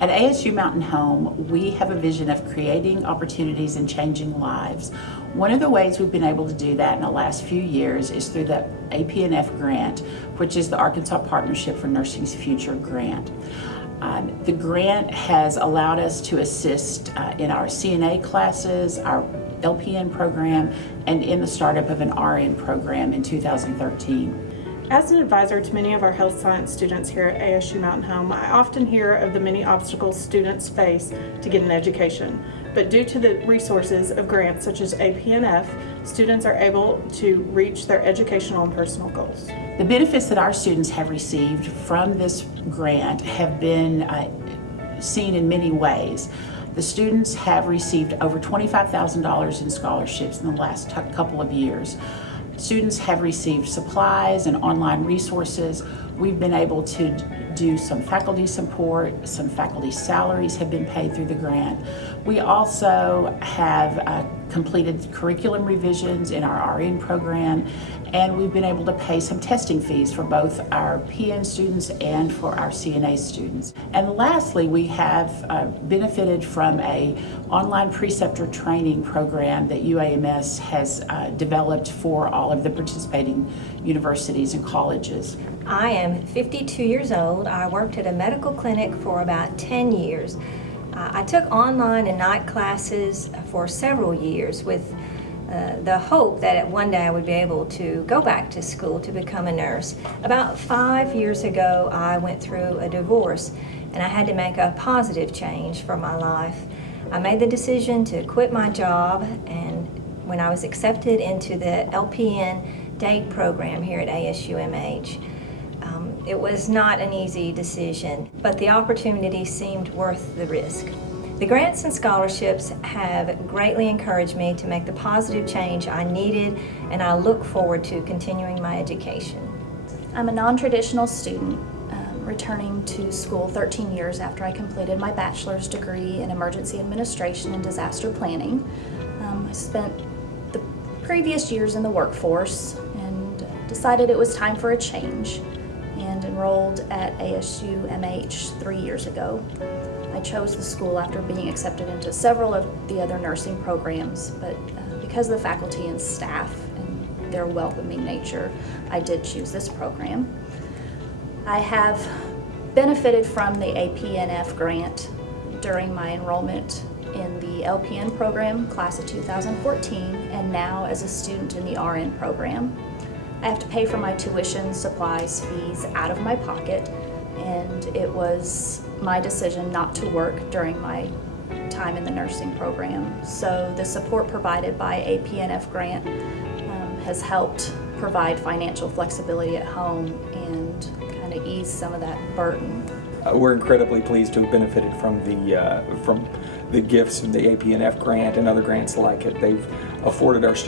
At ASU Mountain Home, we have a vision of creating opportunities and changing lives. One of the ways we've been able to do that in the last few years is through the APNF grant, which is the Arkansas Partnership for Nursing's Future grant. The grant has allowed us to assist in our CNA classes, our LPN program, and in the startup of an RN program in 2013. As an advisor to many of our health science students here at ASU Mountain Home, I often hear of the many obstacles students face to get an education. But due to the resources of grants such as APNF, students are able to reach their educational and personal goals. The benefits that our students have received from this grant have been seen in many ways. The students have received over $25,000 in scholarships in the last couple of years. Students have received supplies and online resources. We've been able to do some faculty support, some faculty salaries have been paid through the grant. We also have completed curriculum revisions in our RN program, and we've been able to pay some testing fees for both our PN students and for our CNA students. And lastly, we have benefited from an online preceptor training program that UAMS has developed for all of the participating universities and colleges. I am 52 years old. I worked at a medical clinic for about 10 years. I took online and night classes for several years with the hope that one day I would be able to go back to school to become a nurse. About 5 years ago, I went through a divorce and I had to make a positive change for my life. I made the decision to quit my job, and when I was accepted into the LPN day program here at ASUMH, it was not an easy decision, but the opportunity seemed worth the risk. The grants and scholarships have greatly encouraged me to make the positive change I needed, and I look forward to continuing my education. I'm a non-traditional student, returning to school 13 years after I completed my bachelor's degree in emergency administration and disaster planning. I spent the previous years in the workforce and decided it was time for a change, and enrolled at ASUMH 3 years ago. I chose the school after being accepted into several of the other nursing programs, but because of the faculty and staff and their welcoming nature, I did choose this program. I have benefited from the APNF grant during my enrollment in the LPN program, class of 2014, and now as a student in the RN program. I have to pay for my tuition, supplies, fees out of my pocket, and it was my decision not to work during my time in the nursing program. So the support provided by APNF grant has helped provide financial flexibility at home and kind of ease some of that burden. We're incredibly pleased to have benefited from the gifts of the APNF grant and other grants like it. They've afforded our students